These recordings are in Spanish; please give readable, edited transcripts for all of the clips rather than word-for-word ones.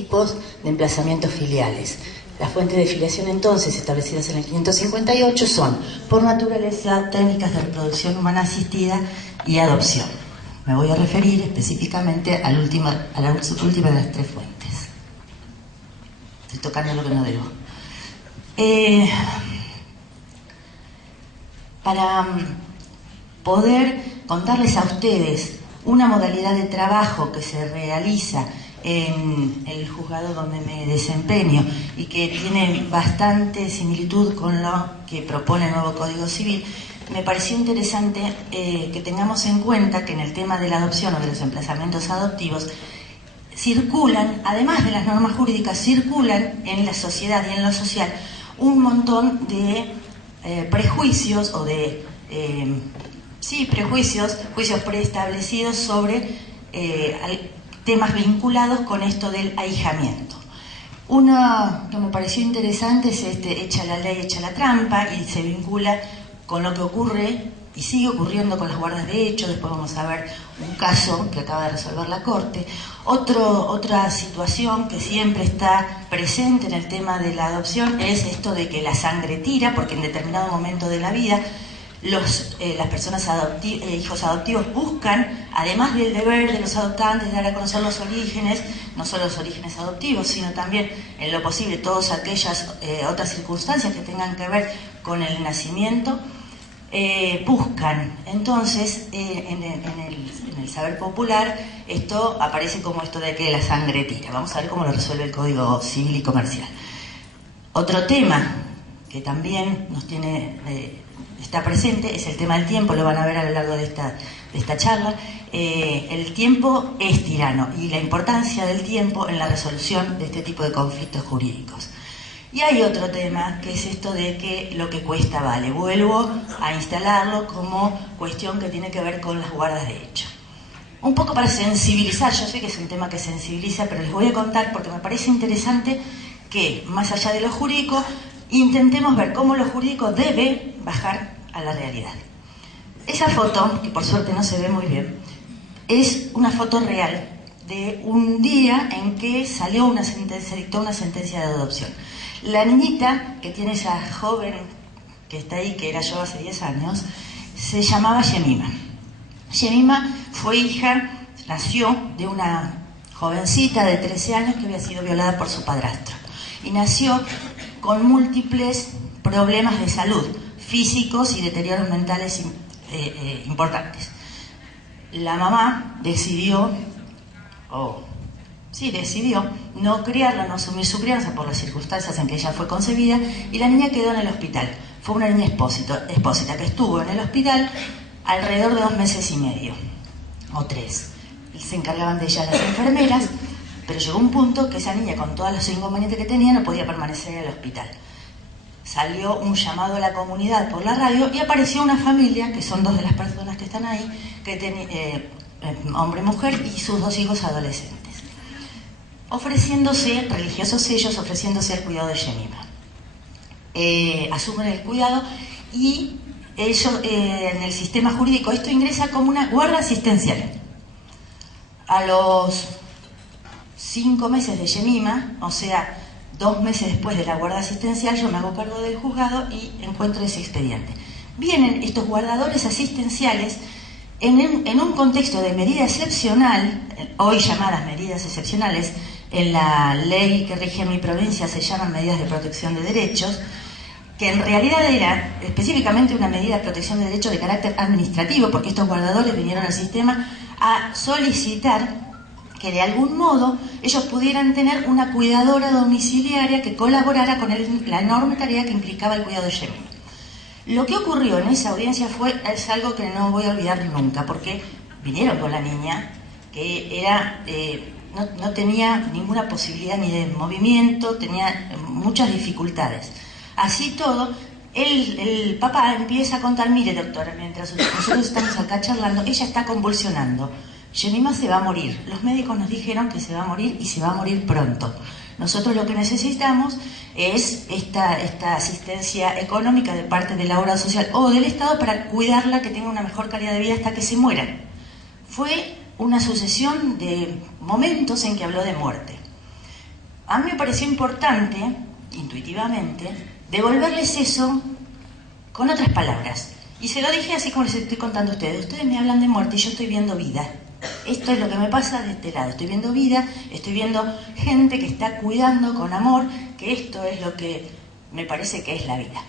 tipos de emplazamientos filiales. Las fuentes de filiación entonces establecidas en el 558 son, por naturaleza, técnicas de reproducción humana asistida y adopción. Me voy a referir específicamente a la última de las tres fuentes. Estoy tocando lo que no debo. Para poder contarles a ustedes una modalidad de trabajo que se realiza en el juzgado donde me desempeño y que tiene bastante similitud con lo que propone el nuevo Código Civil, me pareció interesante que tengamos en cuenta que en el tema de la adopción o de los emplazamientos adoptivos circulan, además de las normas jurídicas, circulan en la sociedad y en lo social un montón de prejuicios o de juicios preestablecidos sobre temas vinculados con esto del ahijamiento. Uno que me pareció interesante es echa la ley, echa la trampa, y se vincula con lo que ocurre y sigue ocurriendo con las guardas de hecho. Después vamos a ver un caso que acaba de resolver la Corte. Otra situación que siempre está presente en el tema de la adopción es esto de que la sangre tira, porque en determinado momento de la vida las personas hijos adoptivos buscan, además del deber de los adoptantes de dar a conocer los orígenes, no solo los orígenes adoptivos, sino también en lo posible todas aquellas otras circunstancias que tengan que ver con el nacimiento, buscan. Entonces, en el saber popular, esto aparece como esto de que la sangre tira. Vamos a ver cómo lo resuelve el Código Civil y Comercial. Otro tema que también está presente es el tema del tiempo, lo van a ver a lo largo de esta charla. El tiempo es tirano y la importancia del tiempo en la resolución de este tipo de conflictos jurídicos. Y hay otro tema que es esto de que lo que cuesta vale. Vuelvo a instalarlo como cuestión que tiene que ver con las guardas de hecho. Un poco para sensibilizar, yo sé que es un tema que sensibiliza, pero les voy a contar porque me parece interesante que, más allá de lo jurídico, intentemos ver cómo lo jurídico debe bajar a la realidad. Esa foto, que por suerte no se ve muy bien, es una foto real de un día en que salió se dictó una sentencia de adopción. La niñita que tiene esa joven que está ahí, que era yo hace 10 años, se llamaba Yemima. Yemima nació de una jovencita de 13 años que había sido violada por su padrastro. Y nació con múltiples problemas de salud, físicos y deterioros mentales importantes. La mamá decidió no criarla, no asumir su crianza por las circunstancias en que ella fue concebida, y la niña quedó en el hospital. Fue una niña expósita que estuvo en el hospital alrededor de 2 meses y medio, o 3. Se encargaban de ella las enfermeras, pero llegó un punto que esa niña, con todos los inconvenientes que tenía, no podía permanecer en el hospital. Salió un llamado a la comunidad por la radio y apareció una familia, que son 2 de las personas que están ahí, hombre y mujer, y sus 2 hijos adolescentes, religiosos ellos, ofreciéndose el cuidado de Yemima. Asumen el cuidado y ellos, en el sistema jurídico, esto ingresa como una guarda asistencial. A los 5 meses de Yemima, o sea, 2 meses después de la guarda asistencial, yo me hago cargo del juzgado y encuentro ese expediente. Vienen estos guardadores asistenciales en un contexto de medida excepcional, hoy llamadas medidas excepcionales. En la ley que rige mi provincia se llaman medidas de protección de derechos, que en realidad era específicamente una medida de protección de derechos de carácter administrativo, porque estos guardadores vinieron al sistema a solicitar que de algún modo ellos pudieran tener una cuidadora domiciliaria que colaborara con la enorme tarea que implicaba el cuidado de Yemima. Lo que ocurrió en esa audiencia es algo que no voy a olvidar nunca, porque vinieron con la niña, que no tenía ninguna posibilidad ni de movimiento, tenía muchas dificultades. Así todo, el papá empieza a contar: mire, doctora, mientras nosotros estamos acá charlando, ella está convulsionando. Yemima se va a morir. Los médicos nos dijeron que se va a morir y se va a morir pronto. Nosotros lo que necesitamos es esta asistencia económica de parte de la obra social o del Estado para cuidarla, que tenga una mejor calidad de vida hasta que se muera. Fue una sucesión de momentos en que habló de muerte. A mí me pareció importante, intuitivamente, devolverles eso con otras palabras. Y se lo dije así como les estoy contando a ustedes. Ustedes me hablan de muerte y yo estoy viendo vida. Esto es lo que me pasa de este lado. Estoy viendo vida, estoy viendo gente que está cuidando con amor, que esto es lo que me parece que es la vida.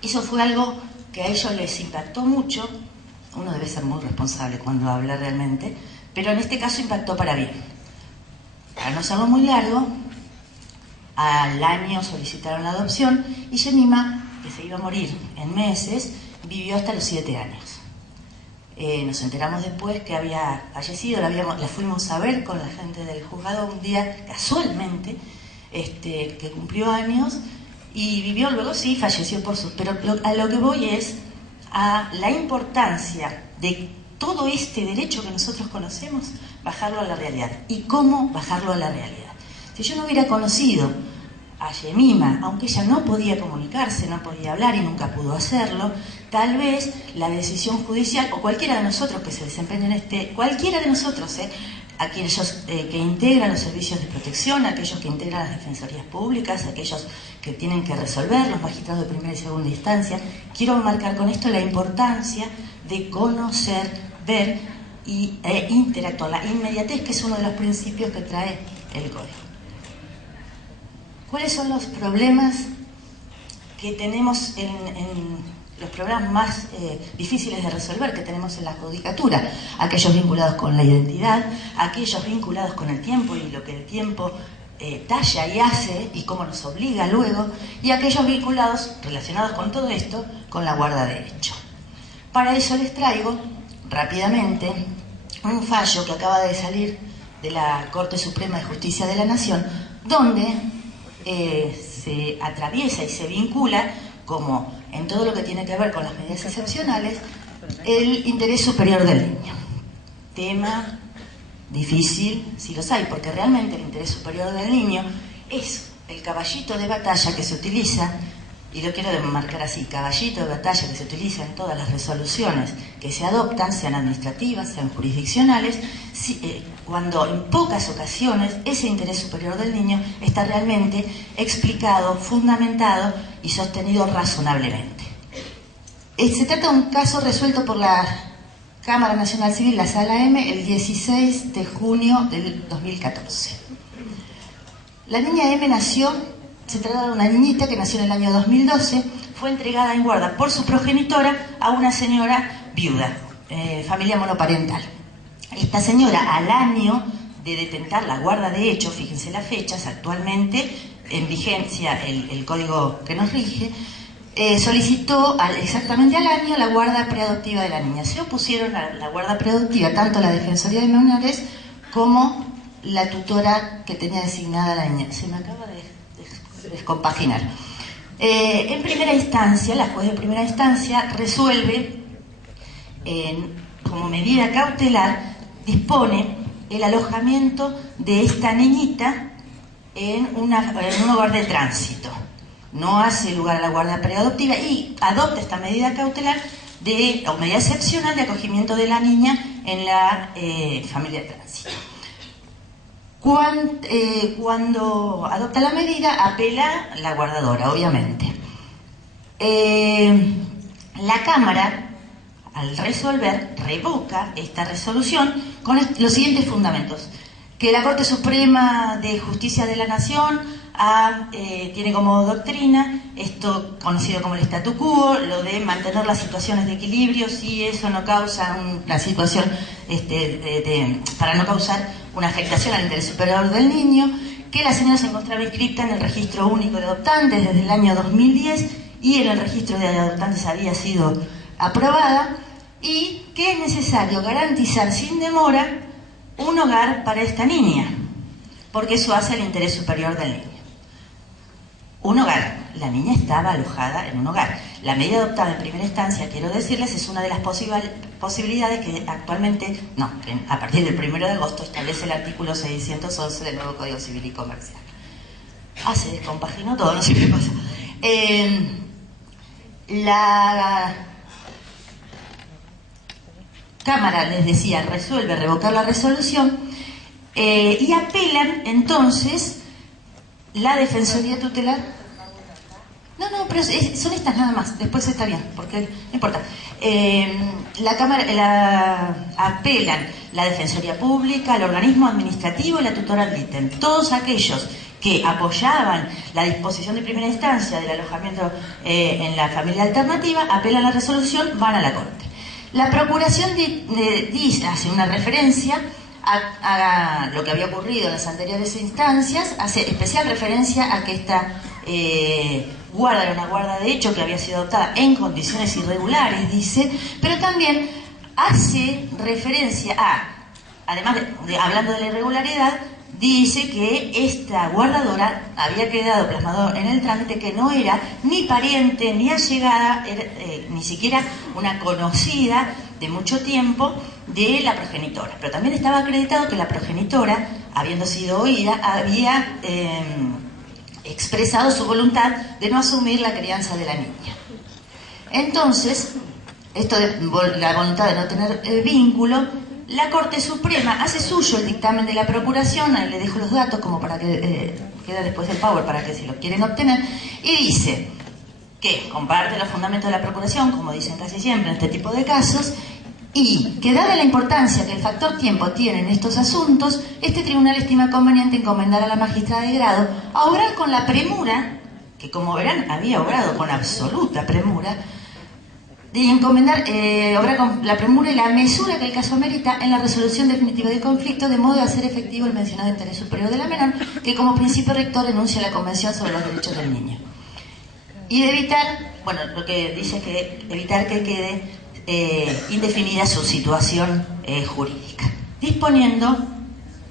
Eso fue algo que a ellos les impactó mucho. Uno debe ser muy responsable cuando habla realmente, pero en este caso impactó para bien. Para no hacerlo muy largo, al año solicitaron la adopción y Yemima, que se iba a morir en meses, vivió hasta los 7 años. Nos enteramos después que había fallecido, la fuimos a ver con la gente del juzgado un día casualmente, que cumplió años y vivió luego, sí, falleció por sus... Pero a lo que voy es a la importancia de todo este derecho que nosotros conocemos, bajarlo a la realidad. ¿Y cómo bajarlo a la realidad? Si yo no hubiera conocido a Yemima, aunque ella no podía comunicarse, no podía hablar y nunca pudo hacerlo, tal vez la decisión judicial, o cualquiera de nosotros que se desempeñe en cualquiera de nosotros, aquellos que integran los servicios de protección, aquellos que integran las defensorías públicas, aquellos que tienen que resolver, los magistrados de primera y segunda instancia, quiero marcar con esto la importancia de conocer, ver e interactuar, la inmediatez, que es uno de los principios que trae el Código. ¿Cuáles son los problemas que tenemos los problemas más difíciles de resolver que tenemos en la judicatura? Aquellos vinculados con la identidad, aquellos vinculados con el tiempo y lo que el tiempo talla y hace y cómo nos obliga luego, y aquellos vinculados, relacionados con todo esto, con la guarda de hecho. Para eso les traigo rápidamente un fallo que acaba de salir de la Corte Suprema de Justicia de la Nación, donde se atraviesa y se vincula, como en todo lo que tiene que ver con las medidas excepcionales, el interés superior del niño. Tema difícil, si los hay, porque realmente el interés superior del niño es el caballito de batalla que se utiliza, y lo quiero marcar así, caballito de batalla que se utiliza en todas las resoluciones que se adoptan, sean administrativas, sean jurisdiccionales, cuando en pocas ocasiones ese interés superior del niño está realmente explicado, fundamentado y sostenido razonablemente. Se trata de un caso resuelto por la Cámara Nacional Civil, la Sala M, el 16 de junio del 2014. La niña M se trata de una niñita que nació en el año 2012, fue entregada en guarda por su progenitora a una señora viuda, familia monoparental. Esta señora, al año de detentar la guarda de hecho, fíjense las fechas, actualmente en vigencia el código que nos rige, solicitó exactamente al año la guarda preadoptiva de la niña. Se opusieron a la guarda preadoptiva tanto la Defensoría de Menores como la tutora que tenía designada la niña. Se me acaba de descompaginar. En primera instancia, la juez de primera instancia resuelve, como medida cautelar, dispone el alojamiento de esta niñita en un hogar de tránsito. No hace lugar a la guarda preadoptiva y adopta esta medida cautelar o medida excepcional de acogimiento de la niña en la familia de tránsito. Cuando adopta la medida, apela la guardadora, obviamente. La Cámara, al resolver, revoca esta resolución con los siguientes fundamentos. Que la Corte Suprema de Justicia de la Nación tiene como doctrina esto conocido como el statu quo, lo de mantener las situaciones de equilibrio si eso no causa una situación para no causar una afectación al interés superior del niño, que la señora se encontraba inscrita en el registro único de adoptantes desde el año 2010 y en el registro de adoptantes había sido aprobada, y que es necesario garantizar sin demora un hogar para esta niña, porque eso hace el interés superior del niño. Un hogar. La niña estaba alojada en un hogar. La medida adoptada en primera instancia, quiero decirles, es una de las posibilidades que actualmente, a partir del 1 de agosto, establece el artículo 611 del nuevo Código Civil y Comercial. Se descompaginó todo, no sé qué pasa. La Cámara, les decía, resuelve revocar la resolución y apelan entonces la Defensoría Tutelar. No, pero son estas nada más, después está bien, porque no importa. Apelan la Defensoría Pública, el organismo administrativo y la tutora ad litem. Todos aquellos que apoyaban la disposición de primera instancia del alojamiento en la familia alternativa, apelan la resolución, van a la Corte. La Procuración hace una referencia a lo que había ocurrido en las anteriores instancias, hace especial referencia a que esta guarda era una guarda de hecho que había sido adoptada en condiciones irregulares, dice, pero también hace referencia a, además hablando de la irregularidad, dice que esta guardadora había quedado plasmado en el trámite que no era ni pariente, ni allegada, ni siquiera una conocida de mucho tiempo de la progenitora. Pero también estaba acreditado que la progenitora, habiendo sido oída, había expresado su voluntad de no asumir la crianza de la niña. Entonces, esto de la voluntad de no tener vínculo, la Corte Suprema hace suyo el dictamen de la Procuración, ahí le dejo los datos como para que quede después el power para que si lo quieren obtener, y dice que comparte los fundamentos de la Procuración, como dicen casi siempre en este tipo de casos, y que dada la importancia que el factor tiempo tiene en estos asuntos, este tribunal estima conveniente encomendar a la magistrada de grado a obrar con la premura, que como verán había obrado con absoluta premura, de encomendar, obrar con la premura y la mesura que el caso amerita en la resolución definitiva del conflicto, de modo de hacer efectivo el mencionado interés superior de la menor, que como principio rector enuncia la Convención sobre los Derechos del Niño. Y de evitar, bueno, lo que dice es que evitar que quede indefinida su situación jurídica, disponiendo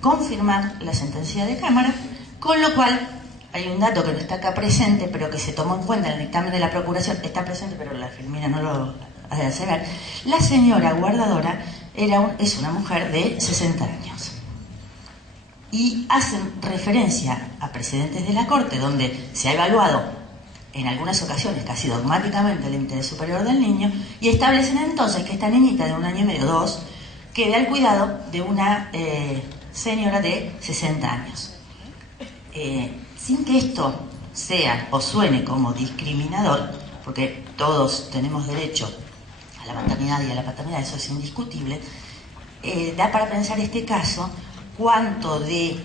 confirmar la sentencia de Cámara, con lo cual hay un dato que no está acá presente, pero que se tomó en cuenta en el dictamen de la Procuración, está presente, pero la Filmina no lo hace ver. La señora guardadora es una mujer de 60 años. Y hacen referencia a precedentes de la Corte, donde se ha evaluado en algunas ocasiones casi dogmáticamente el interés superior del niño, y establecen entonces que esta niñita de 1 año y medio, 2, quede al cuidado de una señora de 60 años. Sin que esto sea o suene como discriminador, porque todos tenemos derecho a la maternidad y a la paternidad, eso es indiscutible, da para pensar este caso cuánto de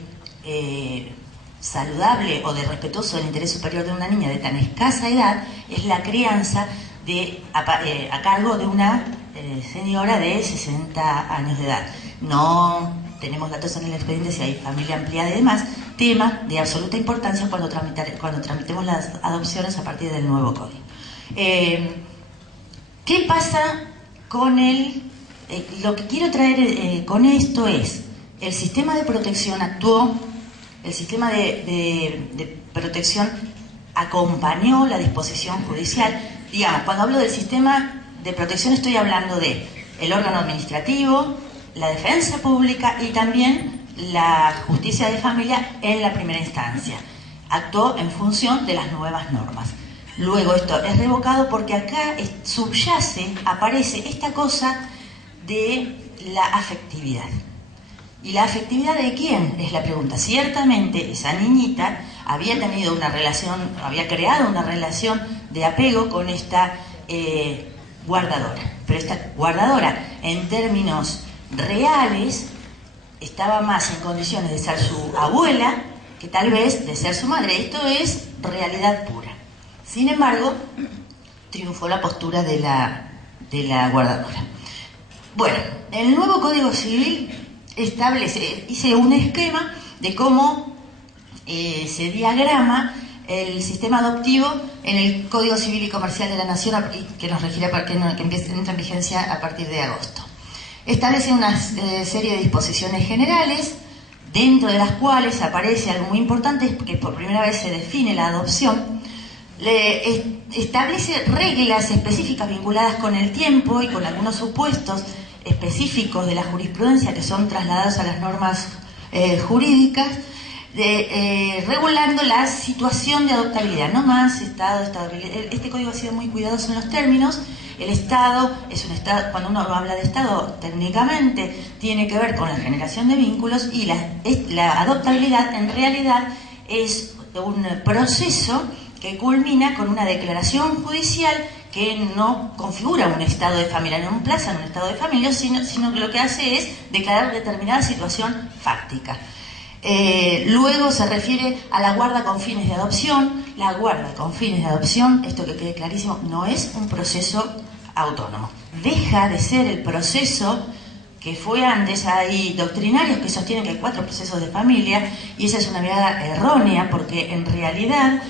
saludable o de respetuoso del interés superior de una niña de tan escasa edad es la crianza a cargo de una señora de 60 años de edad. No tenemos datos en el expediente si hay familia ampliada y demás, tema de absoluta importancia cuando tramitemos las adopciones a partir del nuevo código. ¿Qué pasa con lo que quiero traer con esto es, el sistema de protección actuó, el sistema de protección acompañó la disposición judicial. Digamos, cuando hablo del sistema de protección estoy hablando de el órgano administrativo, la defensa pública y también la justicia de familia en la primera instancia. Actuó en función de las nuevas normas. Luego esto es revocado porque acá subyace, aparece esta cosa de la afectividad. ¿Y la afectividad de quién? Es la pregunta. Ciertamente esa niñita había tenido una relación, había creado una relación de apego con esta guardadora. Pero esta guardadora, en términos reales, estaba más en condiciones de ser su abuela que tal vez de ser su madre. Esto es realidad pura. Sin embargo, triunfó la postura de la guardadora. Bueno, el nuevo Código Civil hice un esquema de cómo se diagrama el sistema adoptivo en el Código Civil y Comercial de la Nación, que nos regirá para que entra en vigencia a partir de agosto. Establece una serie de disposiciones generales, dentro de las cuales aparece algo muy importante, que por primera vez se define la adopción. Establece reglas específicas vinculadas con el tiempo y con algunos supuestos específicos de la jurisprudencia que son trasladados a las normas jurídicas, regulando la situación de adoptabilidad, no más estado, estabilidad. Este código ha sido muy cuidadoso en los términos. El Estado es un Estado, cuando uno habla de Estado, técnicamente tiene que ver con la generación de vínculos, y la adoptabilidad en realidad es un proceso que culmina con una declaración judicial que no configura un estado de familia, no emplaza en un estado de familia, sino que lo que hace es declarar determinada situación fáctica. Luego se refiere a la guarda con fines de adopción. La guarda con fines de adopción, esto que quede clarísimo, no es un proceso autónomo. Deja de ser el proceso que fue antes. Hay doctrinarios que sostienen que hay 4 procesos de familia, y esa es una mirada errónea, porque en realidad,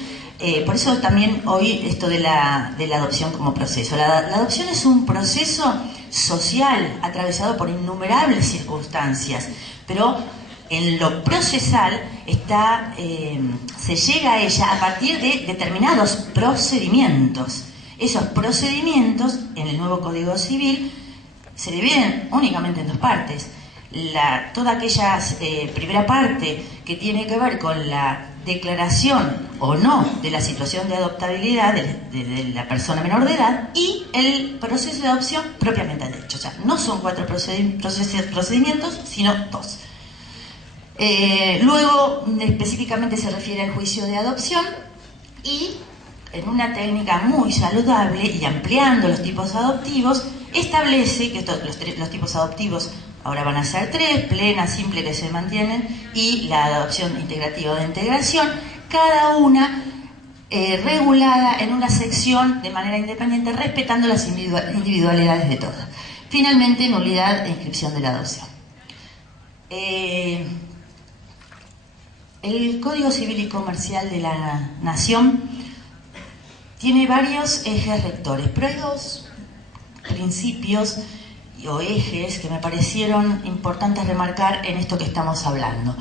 por eso también hoy esto de la adopción como proceso. La adopción es un proceso social atravesado por innumerables circunstancias, pero en lo procesal se llega a ella a partir de determinados procedimientos. Esos procedimientos, en el nuevo Código Civil, se dividen únicamente en 2 partes. Toda aquella primera parte que tiene que ver con la declaración o no de la situación de adoptabilidad de la persona menor de edad, y el proceso de adopción propiamente dicho. O sea, no son 4 procedimientos, sino 2. Luego, específicamente se refiere al juicio de adopción, y en una técnica muy saludable y ampliando los tipos adoptivos, establece que los tipos adoptivos ahora van a ser 3, plena, simple, que se mantienen, y la adopción integrativa o de integración, cada una regulada en una sección de manera independiente, respetando las individualidades de todas. Finalmente, nulidad e inscripción de la adopción. El Código Civil y Comercial de la Nación tiene varios ejes rectores, pero hay 2 principios o ejes que me parecieron importantes remarcar en esto que estamos hablando.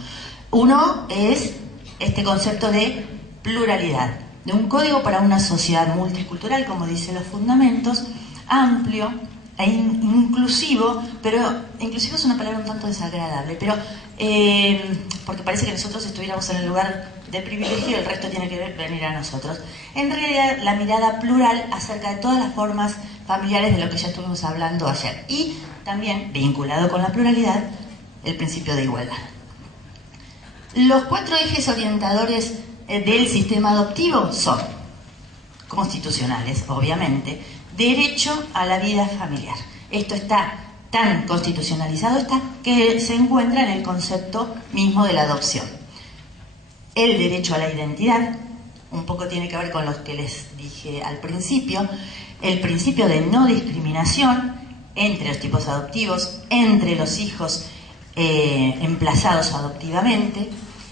Uno es este concepto de pluralidad, de un código para una sociedad multicultural, como dicen los fundamentos, amplio e inclusivo, pero inclusivo es una palabra un tanto desagradable, pero porque parece que nosotros estuviéramos en el lugar de privilegio y el resto tiene que venir a nosotros. En realidad, la mirada plural acerca de todas las formas familiares, de lo que ya estuvimos hablando ayer, y también vinculado con la pluralidad, el principio de igualdad. Los 4 ejes orientadores del sistema adoptivo son constitucionales, obviamente. Derecho a la vida familiar. Esto está tan constitucionalizado que se encuentra en el concepto mismo de la adopción. El derecho a la identidad, un poco tiene que ver con lo que les dije al principio, el principio de no discriminación entre los tipos adoptivos, entre los hijos emplazados adoptivamente,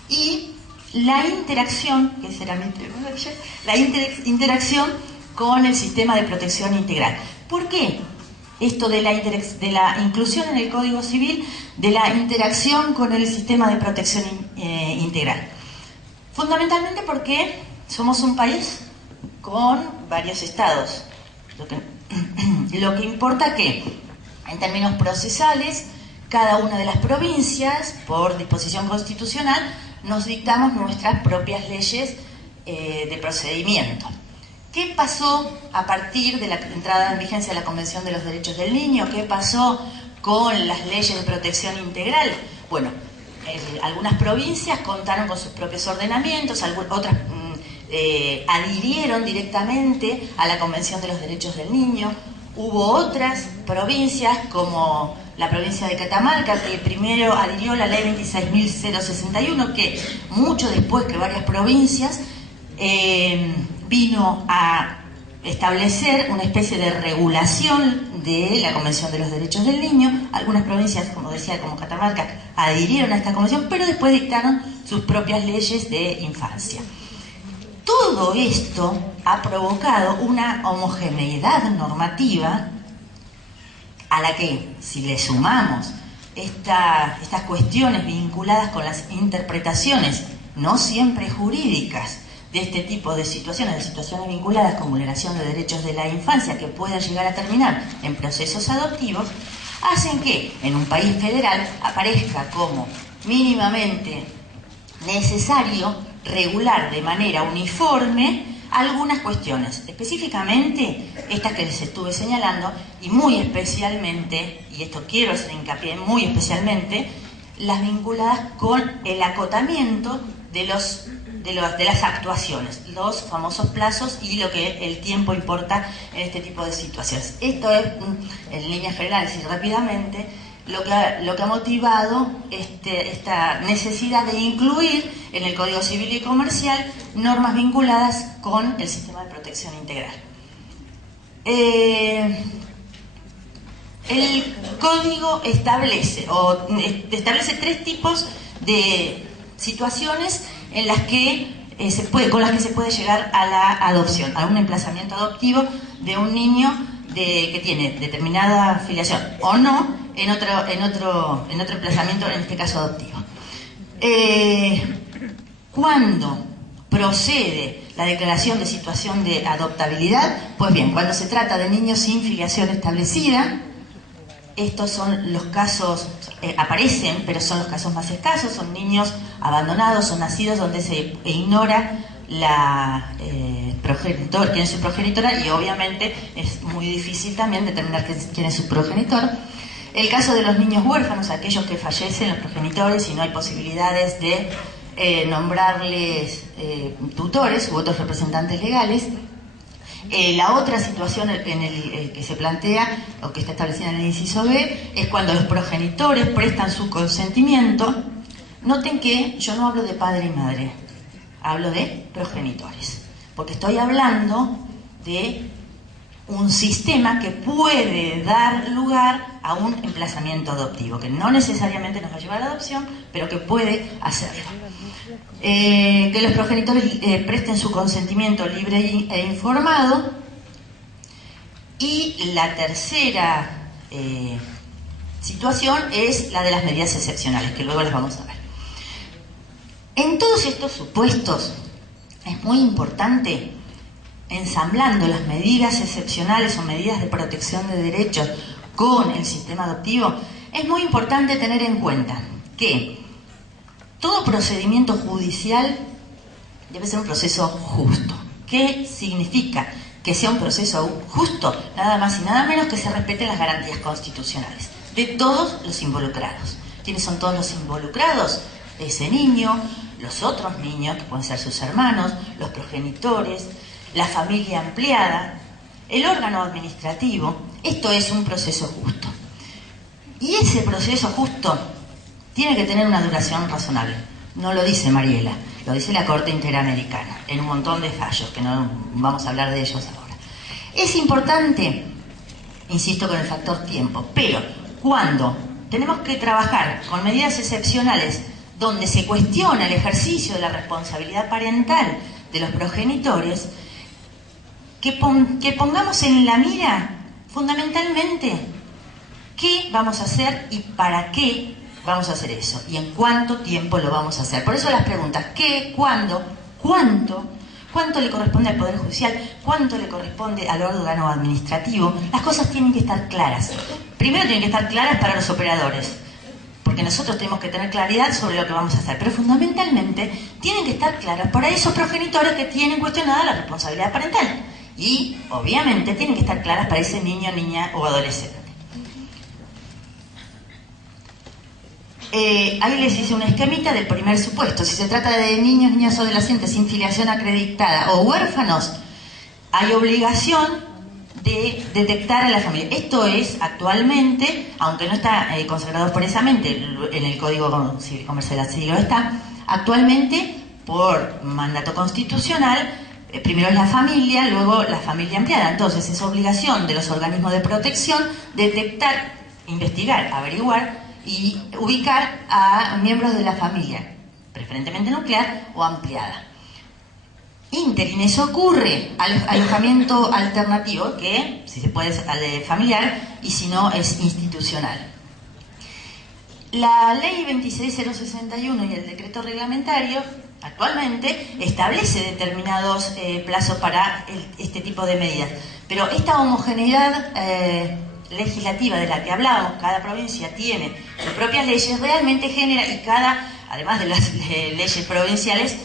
y la interacción, que será mi tema, la interacción con el sistema de protección integral. ¿Por qué esto de la inclusión en el Código Civil de la interacción con el sistema de protección integral? Fundamentalmente porque somos un país con varios estados. Lo que importa que, en términos procesales, cada una de las provincias, por disposición constitucional, nos dictamos nuestras propias leyes de procedimiento. ¿Qué pasó a partir de la entrada en vigencia de la Convención de los Derechos del Niño? ¿Qué pasó con las leyes de protección integral? Bueno, algunas provincias contaron con sus propios ordenamientos, otras adhirieron directamente a la Convención de los Derechos del Niño. Hubo otras provincias, como la provincia de Catamarca, que primero adhirió a la ley 26.061, que mucho después que varias provincias vino a establecer una especie de regulación de la Convención de los Derechos del Niño. Algunas provincias, como decía, como Catamarca, adhirieron a esta convención, pero después dictaron sus propias leyes de infancia. Todo esto ha provocado una homogeneidad normativa a la que, si le sumamos estas cuestiones vinculadas con las interpretaciones no siempre jurídicas de este tipo de situaciones vinculadas con vulneración de derechos de la infancia, que pueden llegar a terminar en procesos adoptivos, hacen que en un país federal aparezca como mínimamente necesario regular de manera uniforme algunas cuestiones, específicamente estas que les estuve señalando, y muy especialmente, y esto quiero hacer hincapié, muy especialmente, las vinculadas con el acotamiento de los de las actuaciones, los famosos plazos y lo que el tiempo importa en este tipo de situaciones. Esto es, en líneas generales y rápidamente, lo que ha motivado esta necesidad de incluir en el Código Civil y Comercial normas vinculadas con el sistema de protección integral. El código establece tres tipos de situaciones en las que con las que se puede llegar a la adopción, a un emplazamiento adoptivo de un niño que tiene determinada filiación o no en otro emplazamiento, en este caso adoptivo. Cuando procede la declaración de situación de adoptabilidad, pues bien, cuando se trata de niños sin filiación establecida, estos son los casos, aparecen, pero son los casos más escasos, son niños abandonados, son nacidos donde se ignora quién es su progenitora, y obviamente es muy difícil también determinar quién es su progenitor. El caso de los niños huérfanos, aquellos que fallecen los progenitores y no hay posibilidades de nombrarles tutores u otros representantes legales. La otra situación en el que se plantea, o que está establecida en el inciso B, es cuando los progenitores prestan su consentimiento. Noten que yo no hablo de padre y madre, hablo de progenitores, porque estoy hablando de un sistema que puede dar lugar a un emplazamiento adoptivo, que no necesariamente nos va a llevar a la adopción, pero que puede hacerlo. Que los progenitores presten su consentimiento libre e informado. Y la tercera situación es la de las medidas excepcionales, que luego las vamos a ver. En todos estos supuestos es muy importante, ensamblando las medidas excepcionales o medidas de protección de derechos con el sistema adoptivo, es muy importante tener en cuenta que todo procedimiento judicial debe ser un proceso justo. ¿Qué significa que sea un proceso justo? Nada más y nada menos que se respeten las garantías constitucionales de todos los involucrados. ¿Quiénes son todos los involucrados? Ese niño, los otros niños, que pueden ser sus hermanos, los progenitores, la familia ampliada, el órgano administrativo. Esto es un proceso justo. Y ese proceso justo tiene que tener una duración razonable. No lo dice Mariela, lo dice la Corte Interamericana, en un montón de fallos, que no vamos a hablar de ellos ahora. Es importante, insisto, con el factor tiempo, pero cuando tenemos que trabajar con medidas excepcionales donde se cuestiona el ejercicio de la responsabilidad parental de los progenitores, que pongamos en la mira fundamentalmente qué vamos a hacer y para qué vamos a hacer eso y en cuánto tiempo lo vamos a hacer. Por eso las preguntas: ¿qué? ¿Cuándo? ¿Cuánto? ¿Cuánto le corresponde al Poder Judicial? ¿Cuánto le corresponde al órgano administrativo? Las cosas tienen que estar claras. Primero tienen que estar claras para los operadores, porque nosotros tenemos que tener claridad sobre lo que vamos a hacer, pero fundamentalmente tienen que estar claras para esos progenitores que tienen cuestionada la responsabilidad parental, y obviamente tienen que estar claras para ese niño, niña o adolescente. Ahí les hice un esquemita del primer supuesto. Si se trata de niños, niñas o adolescentes sin filiación acreditada o huérfanos, hay obligación de detectar a la familia. Esto es actualmente, aunque no está consagrado expresamente en el Código Civil Comercial, así lo está, actualmente por mandato constitucional, primero es la familia, luego la familia ampliada. Entonces es obligación de los organismos de protección detectar, investigar, averiguar y ubicar a miembros de la familia, preferentemente nuclear o ampliada. Ínterin, eso ocurre al alojamiento alternativo, que si se puede es familiar y si no es institucional. La ley 26061 y el decreto reglamentario actualmente establece determinados plazos para este tipo de medidas, pero esta homogeneidad legislativa de la que hablábamos, cada provincia tiene sus propias leyes, realmente genera, y además de las leyes provinciales,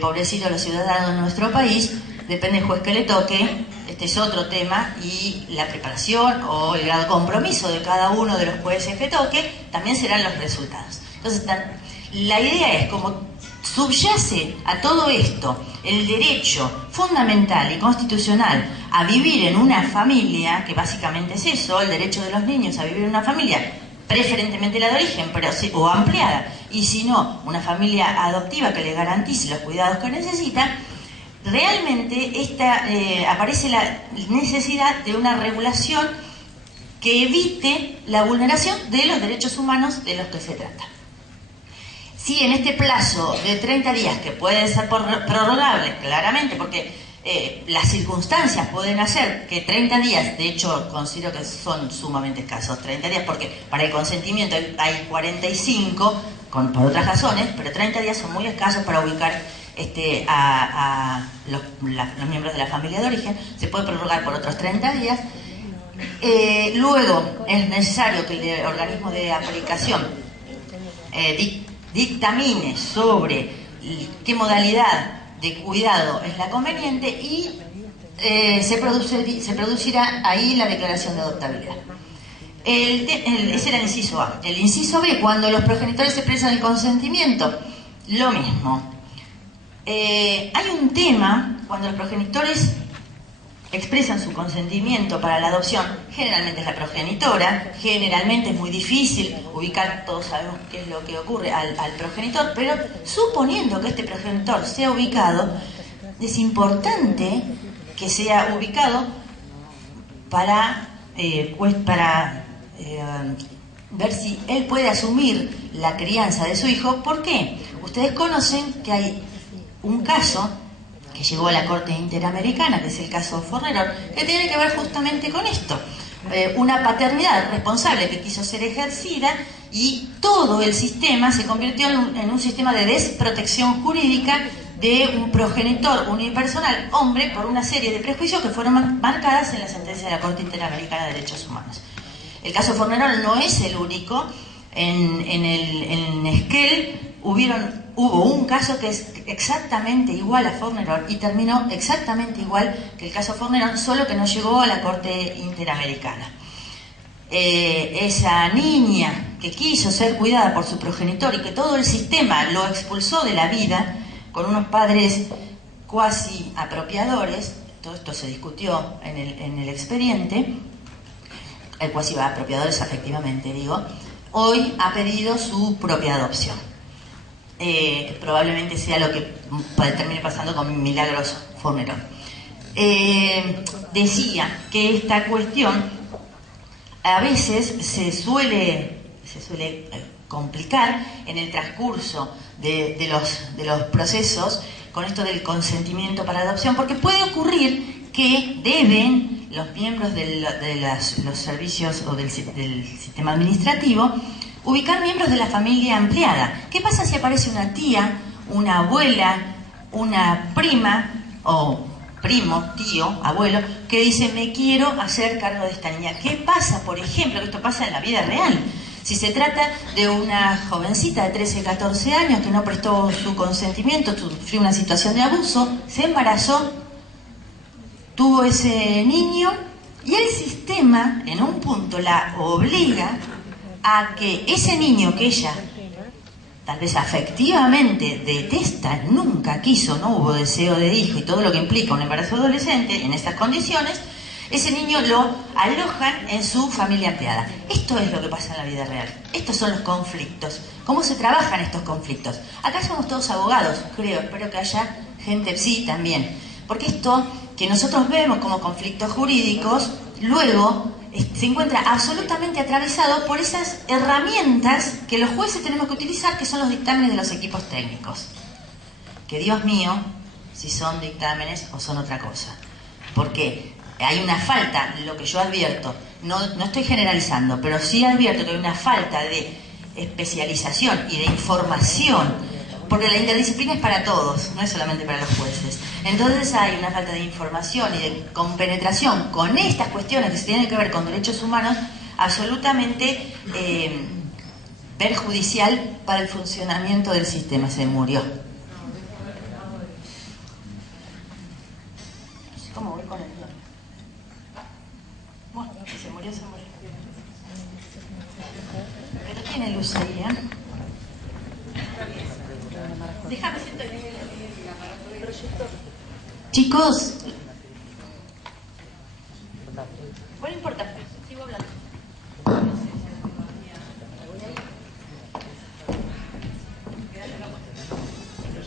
pobrecitos los ciudadanos de nuestro país, depende del juez que le toque, este es otro tema, y la preparación o el grado de compromiso de cada uno de los jueces que toque, también serán los resultados. Entonces, la idea es, como subyace a todo esto el derecho fundamental y constitucional a vivir en una familia, que básicamente es eso, el derecho de los niños a vivir en una familia, preferentemente la de origen, pero o ampliada, y si no, una familia adoptiva que le garantice los cuidados que necesitan, realmente aparece la necesidad de una regulación que evite la vulneración de los derechos humanos de los que se trata. Si en este plazo de 30 días, que puede ser prorrogable, claramente, porque las circunstancias pueden hacer que 30 días, de hecho considero que son sumamente escasos 30 días, porque para el consentimiento hay 45, por otras razones, pero 30 días son muy escasos para ubicar a los miembros de la familia de origen. Se puede prorrogar por otros 30 días. Luego es necesario que el organismo de aplicación dictamine sobre qué modalidad de cuidado es la conveniente y se producirá ahí la declaración de adoptabilidad. Ese era el inciso A. El inciso B, cuando los progenitores expresan el consentimiento, lo mismo. Hay un tema, cuando los progenitores expresan su consentimiento para la adopción, generalmente es la progenitora, generalmente es muy difícil ubicar, todos sabemos qué es lo que ocurre al progenitor, pero suponiendo que este progenitor sea ubicado, es importante que sea ubicado para ver si él puede asumir la crianza de su hijo. ¿Por qué? Ustedes conocen que hay un caso que llegó a la Corte Interamericana, que es el caso Fornerón, que tiene que ver justamente con esto. Una paternidad responsable que quiso ser ejercida y todo el sistema se convirtió en un sistema de desprotección jurídica de un progenitor unipersonal, hombre, por una serie de prejuicios que fueron marcadas en la sentencia de la Corte Interamericana de Derechos Humanos. El caso Fornerón no es el único. En Esquel hubo un caso que es exactamente igual a Fornerón y terminó exactamente igual que el caso Fornerón, solo que no llegó a la Corte Interamericana. Esa niña que quiso ser cuidada por su progenitor y que todo el sistema lo expulsó de la vida con unos padres cuasi apropiadores, todo esto se discutió en el expediente, cuasi apropiadores afectivamente digo, hoy ha pedido su propia adopción. Probablemente sea lo que termine pasando con Milagros Fornerón. Decía que esta cuestión a veces se suele complicar en el transcurso de los procesos con esto del consentimiento para la adopción, porque puede ocurrir que deben los miembros de los servicios o del sistema administrativo ubicar miembros de la familia ampliada. ¿Qué pasa si aparece una tía, una abuela, una prima o primo, tío, abuelo, que dice me quiero hacer cargo de esta niña? ¿Qué pasa, por ejemplo, que esto pasa en la vida real? Si se trata de una jovencita de 13, 14 años que no prestó su consentimiento, sufrió una situación de abuso, se embarazó, tuvo ese niño y el sistema en un punto la obliga a que ese niño que ella tal vez afectivamente detesta, nunca quiso, no hubo deseo de hijo y todo lo que implica un embarazo adolescente en esas condiciones, ese niño lo alojan en su familia ampliada. Esto es lo que pasa en la vida real. Estos son los conflictos. ¿Cómo se trabajan estos conflictos? Acá somos todos abogados, creo, espero que haya gente, sí, también. Porque esto que nosotros vemos como conflictos jurídicos, luego se encuentra absolutamente atravesado por esas herramientas que los jueces tenemos que utilizar, que son los dictámenes de los equipos técnicos. Que Dios mío, si son dictámenes o son otra cosa. Porque hay una falta, lo que yo advierto, no estoy generalizando, pero sí advierto que hay una falta de especialización y de información, porque la interdisciplina es para todos, no es solamente para los jueces. Entonces hay una falta de información y de compenetración con estas cuestiones que se tienen que ver con derechos humanos absolutamente perjudicial para el funcionamiento del sistema. Se murió. No sé cómo voy con el... Bueno, se murió, se murió. Pero tiene luz ahí, ¿eh? Déjame... Chicos, bueno, no importa, sigo hablando.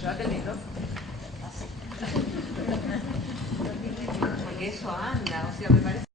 Llévate el micrófono. Porque eso anda, o sea, me parece...